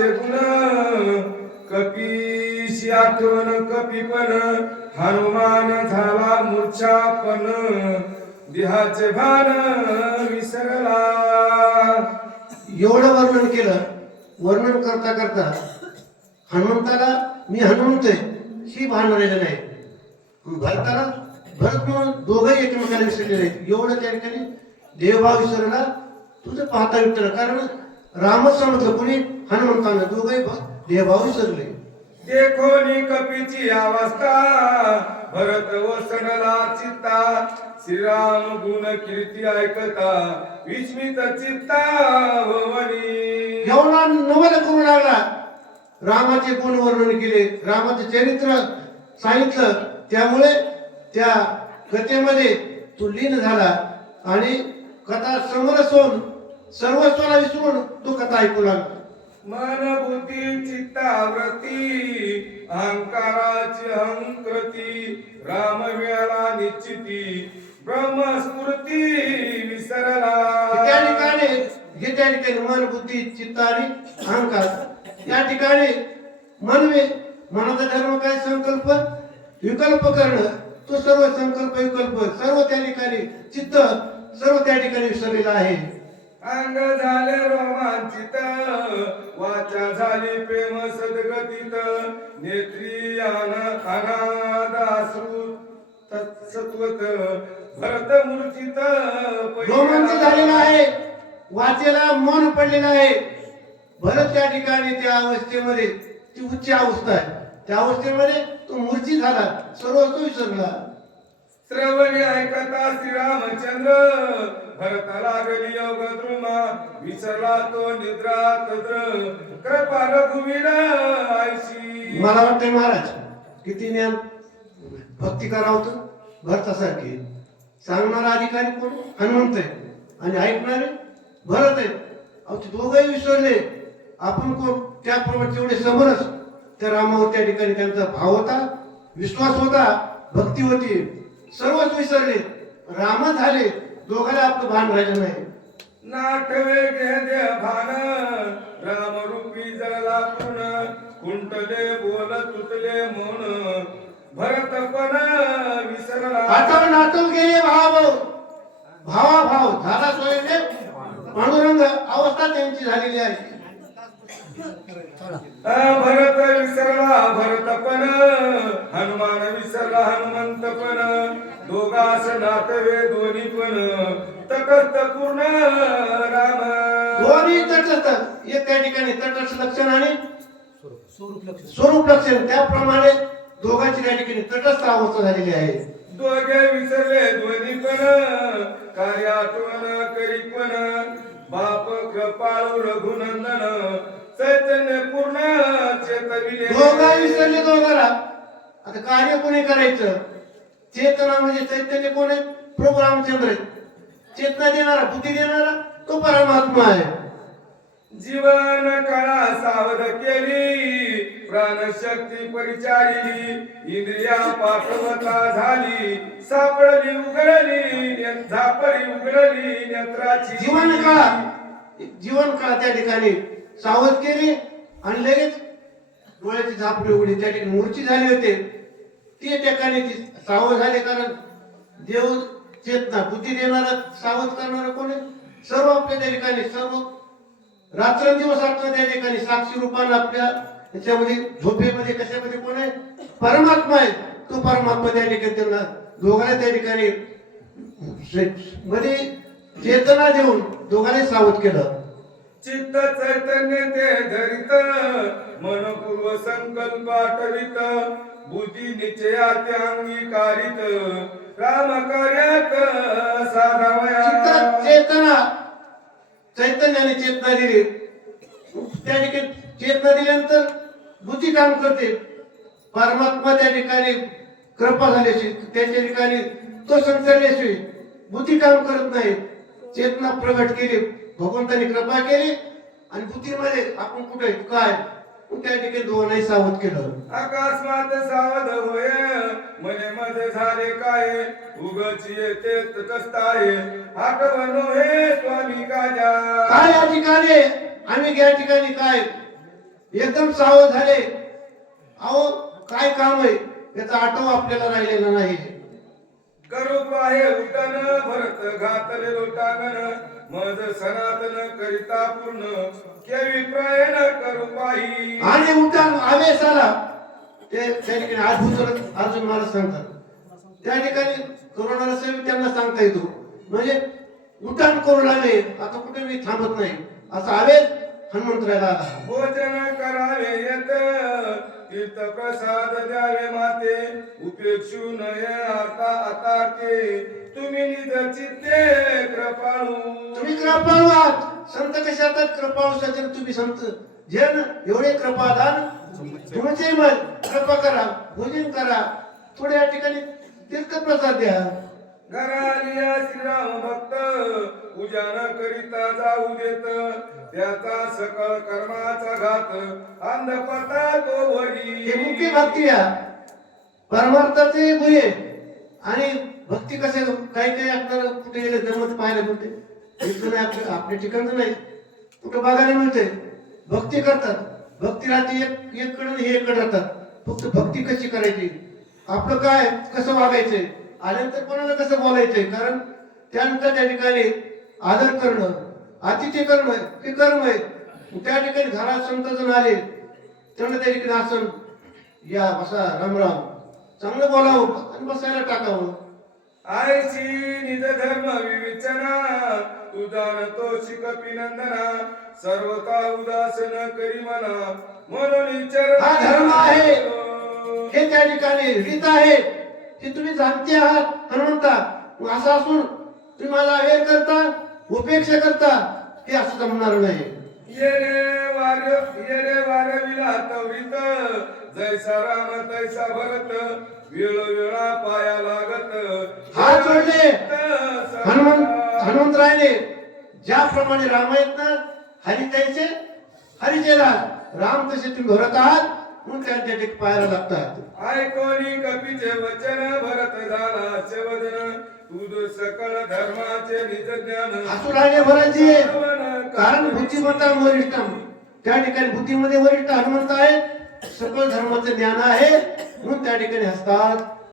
रामाचे गुण कपीशी आठवण कपी पण हनुमान झाला मूर्छा पण देहाचे भान विसरला. एवढं वर्णन केलं वर्णन करता करता हनुमंताला मी हनुमंत आहे ही भान राहिलं नाही. भरताला भरत म्हणून दोघंही एकमेकाला विसरलेले आहेत. एवढं त्या ठिकाणी देवभाव विसरला तुझं पाहता विठ्ठल कारण रामच समजलं कुणी हनुमंतानं दोघंही देवभाव विसरले देखोनी कपीची अवस्था भरत वसनला चित्ता. श्रीराम गुण कीर्ती ऐकता विस्मित चित्ता भवनी. एवढा नवल करू लागला. रामाचे गुण वर्णन केले. रामाचे चरित्र सांगितलं. त्यामुळे त्या कथेमध्ये तो लीन झाला आणि कथा सर्वस्वाला विसरून तो कथा ऐकू लागला. मन बुद्धी चित्तावृत्ती अहंकाराची अहंकृती राम मिळाला निश्चिती ब्रह्मस्मृती विसरला. त्या ठिकाणी हे त्या ठिकाणी मन बुद्धी चित्त आणि अहंकार. या ठिकाणी मनवे मनाचा धर्म काय संकल्प? विकल्प करणं. तो सर्व संकल्प विकल्प सर्व त्या ठिकाणी चित्त सर्व त्या ठिकाणी विसरलेला आहे. अंग झाले रोमांचित. वाचा झाली प्रेम सद्गतीत. नेत्री अनादासृ तत्सत्वत भरत मूर्छित रोमांच झालेला आहे वाचेला मन पडलेलं आहे भरत त्या ठिकाणी त्या अवस्थेमध्ये ती उच्च अवस्था आहे. त्या अवस्थेमध्ये तो मूर्छित झाला. सर्व तो विसरला. श्रवणी ऐकता श्रीरामचंद्र. भरत लागली योग द्रुमा विसरला तो निद्रा तद्र कृपा रघुवीर आयशी. मला वाटतंय महाराज किती ज्ञान? भक्ती करावं तर? भरतासारखी. सांगणारा अधिकारी कोण? हनुमंत आहे. आणि ऐकणारे? भरत आहे अहो ते दोघंही विसरले. आपण कोण? त्याप्रमाणे तेवढे समरस त्या रामावर त्या ठिकाणी त्यांचा भाव होता विश्वास होता भक्ती होती. सर्वच विसरले. रामा झाले. दोघांना आपलं भान राहिलं नाही. नाटवे घेदे भान राम रूपी जळला पूर्ण कुंटले बोल तुटले मन भरत पण विसरला आता नाटव गेले भाव. भावा भाव झाला सोयरे पांडुरंग अवस्था त्यांची झालेली आहे. भरत विसरला भरत पण. हनुमान विसरला हनुमंत पण. दोघास नातवे दोन्ही पण तटस्थ पूर्ण राम. दोन्ही तटस्थ एक त्या ठिकाणी तटस्थ लक्षण आणि स्वरूप लक्षण. त्याप्रमाणे दोघांची त्या ठिकाणी तटस्थ अवस्था झालेली आहे. दोघे विसरले दोन्ही पण कार्य आठवण करी पण. बाप कृपाळू रघुनंदन चैतन्य पूर्ण चेतविले. दोघा विसरले दोघाला आता कार्य कोणी करायचं? चेतना म्हणजे चैतन्य कोण आहे? प्रभू रामचंद्र आहेत. चेतना देणारा बुद्धी देणारा तो परमात्मा आहे. जीवन कळा सावध केली प्राणशक्ती परिचारिली इंद्रिया पाठवता झाली सापडली उघडली झापडी उघडली नेत्राची जीवन काळ. जीवन काळ त्या ठिकाणी सावध केली आणि लगेच डोळ्याची झापडी उघडी त्या ठिकाणी मूर्छी झाली होते. ते ठिकाणी ती सावध झाले कारण देव चेतना बुद्धी देणारा सावध करणारा कोण आहे? सर्व आपल्या त्या ठिकाणी सर्व रात्रंदिवस आपल्या त्या ठिकाणी साक्षी रूपानं आपल्या याच्यामध्ये झोपेमध्ये कशामध्ये कोण आहे? परमात्मा आहे. तो परमात्मा त्या ठिकाणी त्यांना दोघांना त्या ठिकाणी मध्ये चेतना देऊन दोघांनी सावध केलं. चित्त चैतन्य ते धरित मनपूर्व संकल्प आठवित बुद्धी निश्चया ते अंगीकारित राम कार्यात साधावया. चेतना चैतन्याने चेतना दिली. त्या ठिकाणी चेतना दिल्यानंतर बुद्धी काम करते. परमात्मा त्या ठिकाणी कृपा झाल्याशी त्याच्या ठिकाणी तो संचरल्याशिवाय बुद्धी काम करत नाही. चेतना प्रगट केली. भगवंताने कृपा केली आणि बुद्धीमध्ये आपण कुठे काय? त्या ठिकाणी दोघांनाही सावध केलं. अकस्मात सावध होय मने मध्ये झाले काय? उगच येते कस्ताय? आठवण हे स्वामी काजा. काय या ठिकाणी? आम्ही या ठिकाणी काय? एकदम सावध झाले. अहो काय काम आहे? याचा आठव आपल्याला राहिलेला नाही. करू पाहे उठन भरत घातले लोटागन मज सनातन करिता पूर्ण केवी प्रयन करू पाही आणि उठान आवेश आला ते त्या ठिकाणी अद्भुत अर्जुन मला सांगतात. त्या ठिकाणी करोनाला सेवी त्यांना सांगता येतो. म्हणजे उठाण करू लागले आता कुठे मी थांबत नाही. असा आवेश हनुमंतरायला. आला भोजन करावे येत तीर्थ प्रसाद द्यावे माते. उपेक्षू नये आता आता ते तुम्ही निज चित्ते कृपाळू. तुम्ही कृपाळू आहात संत कसे असतात? कृपाळू सज्जन तुम्ही संत. जन एवढे कृपादान. तुमचे मन. कृपा करा भोजन करा. थोड्या या ठिकाणी तीर्थप्रसाद द्या. घरालिया श्रीराम भक्त पूजा न करिता जाऊ देत त्याचा सकळ कर्माचा घात अंधपता तो हे वरी मुख्य भक्ती या परमार्थाचे भुये आणि भक्ती कसे काही काही आपल्याला कुठे गेले जमत पाहायला मिळते. इथं नाही आपल्या आपल्या ठिकाणचं नाही. कुठं बघायला मिळते. भक्ती करतात. भक्ती राहते एक एक कडून हे एक राहतात. फक्त भक्ती कशी करायची? आपलं काय कसं वागायचंय आल्यानंतर कोणाला कसं बोलायचंय कारण त्यानंतर त्या ठिकाणी आदर करणं अतिथी करणं हे कर्म आहे त्या ठिकाणी घरात संत जण आले त्यांना त्या ठिकाणी आसन या बसा रामराम. चांगलं बोलावं आणि बसायला टाकावं. आयची निज धर्म विवेचना तुझा न तो शिकपी नंदना सर्वता उदासन करी मना. म्हणून हा धर्म आहे. हे त्या ठिकाणी रीत आहे. की तुम्ही जाणते आहात हनुमंता. असं असून तुम्ही मला वेळ करता उपेक्षा करता हे असं जमणार नाही. येरे वार येरे वारविला तवरीत जैसा राम तैसा भरत. पाया लागत. हात जोडले हनुमंत हनुमंतरायने ज्याप्रमाणे रामायण हरी त्याचे हरीचे राज राम तसे तुम्ही भरत आहात म्हणून त्यांच्या पायाला लागतात. ऐकोनी कपीचे वचन भरत सकळ धर्माचे निज ज्ञान हसू राहिले भरायचे कारण बुद्धिमत्ता वरिष्ठ. त्या ठिकाणी बुद्धीमध्ये वरिष्ठ हनुमंत आहे सकळ धर्माचं ज्ञान आहे. म्हणून त्या ठिकाणी हसतात.